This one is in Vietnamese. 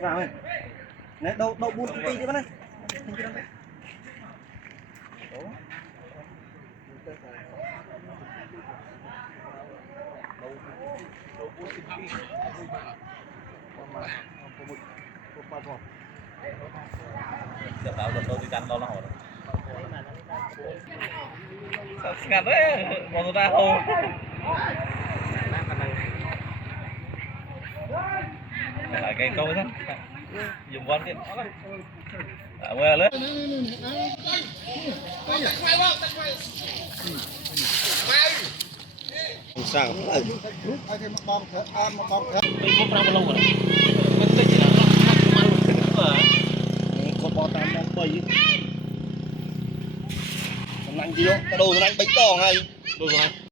vào này nè đậu bún tí đi bác này Được đâu đi ăn đâu nó hỏi ngặt đấy bọn người ta không lại cái câu đó dùng con kia quay lên sang con bò tam bông bầy anh gì đó đồ anh bánh to ngay đồ này